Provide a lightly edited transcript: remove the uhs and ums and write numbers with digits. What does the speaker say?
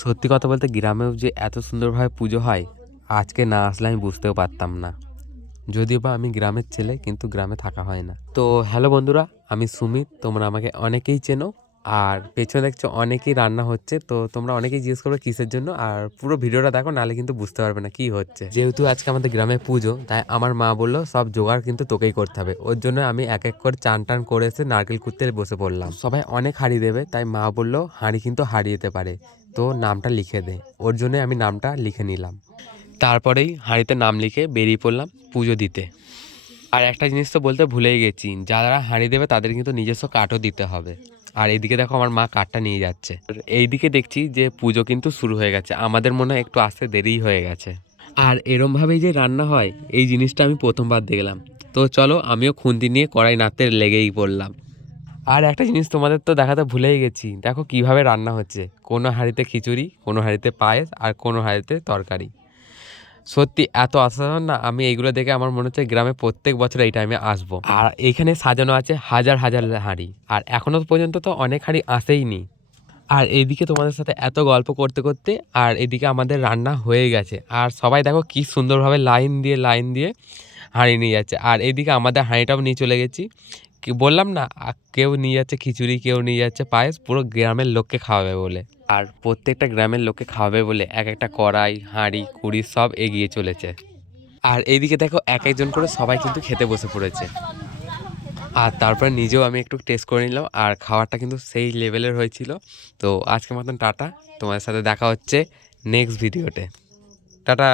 সত্যি কথা বলতে গ্রামেও যে এত সুন্দরভাবে পুজো হয়, আজকে না আসলে আমি বুঝতেও পারতাম না। যদিও বা আমি গ্রামের ছেলে, কিন্তু গ্রামে থাকা হয় না। তো হ্যালো বন্ধুরা, আমি সুমিত। তোমরা আমাকে অনেকেই চেনো। আর পেছনে দেখছো অনেকেই রান্না হচ্ছে, তো তোমরা অনেকেই জিজ্ঞেস করবে কিসের জন্য। আর পুরো ভিডিওটা দেখো, নাহলে কিন্তু বুঝতে পারবে না কি হচ্ছে। যেহেতু আজকে আমাদের গ্রামে পুজো, তাই আমার মা বললো সব জোগাড় কিন্তু তোকেই করতে হবে। ওর জন্য আমি এক এক করে চান টান করে এসে নারকেল কুড়তে বসে পড়লাম। সবাই অনেক হাঁড়ি দেবে, তাই মা বললো হাঁড়ি কিন্তু হারিয়ে যেতে পারে, তো নামটা লিখে দে। ওর জন্য আমি নামটা লিখে নিলাম। তারপরেই হাঁড়িতে নাম লিখে বেরিয়ে পড়লাম পুজো দিতে। আর একটা জিনিস তো বলতে ভুলেই গেছি, যারা হাঁড়ি দেবে তাদের কিন্তু নিজস্ব কাঠও দিতে হবে। আর এইদিকে দেখো আমার মা কাঠটা নিয়ে যাচ্ছে। আর এইদিকে দেখছি যে পুজো কিন্তু শুরু হয়ে গেছে, আমাদের মনে হয় একটু আসতে দেরিই হয়ে গেছে। আর এরমভাবেই যে রান্না হয়, এই জিনিসটা আমি প্রথমবার দেখলাম। তো চলো, আমিও খুন্তি নিয়ে কড়াই নাড়তে লেগেই পড়লাম। আর একটা জিনিস তোমাদের তো দেখাতে ভুলেই গেছি, দেখো কিভাবে রান্না হচ্ছে। কোনো হাঁড়িতে খিচুড়ি, কোনো হাঁড়িতে পায়েস, আর কোনো হাঁড়িতে তরকারি। সত্যি এত অসাধারণ না, আমি এইগুলো দেখে আমার মনে হচ্ছে গ্রামে প্রত্যেক বছর এই টাইমে আসবো। আর এইখানে সাজানো আছে হাজার হাজার হাঁড়ি, আর এখনো পর্যন্ত তো অনেক হাঁড়ি আসেইনি। আর এইদিকে তোমাদের সাথে এত গল্প করতে করতে আর এদিকে আমাদের রান্না হয়ে গেছে। আর সবাই দেখো কি সুন্দরভাবে লাইন দিয়ে লাইন দিয়ে হাঁড়ি নিয়ে যাচ্ছে। আর এইদিকে আমাদের হাঁড়িটাও নিয়ে চলে গেছি। কি বললাম না, কেউ নিয়ে যাচ্ছে খিচুড়ি, কেউ নিয়ে যাচ্ছে পায়েস, পুরো গ্রামের লোককে খাওয়াবে বলে। আর প্রত্যেকটা গ্রামের লোককে খাওয়াবে বলে এক একটা কড়াই, হাঁড়ি, কুড়ি সব এগিয়ে চলেছে। আর এইদিকে দেখো এক একজন করে সবাই কিন্তু খেতে বসে পড়েছে। আর তারপরে নিজেও আমি একটু টেস্ট করে নিলাম, আর খাবারটা কিন্তু সেই লেভেলের হয়েছিল। তো আজকের মতন টাটা, তোমাদের সাথে দেখা হচ্ছে নেক্সট ভিডিওতে। টাটা।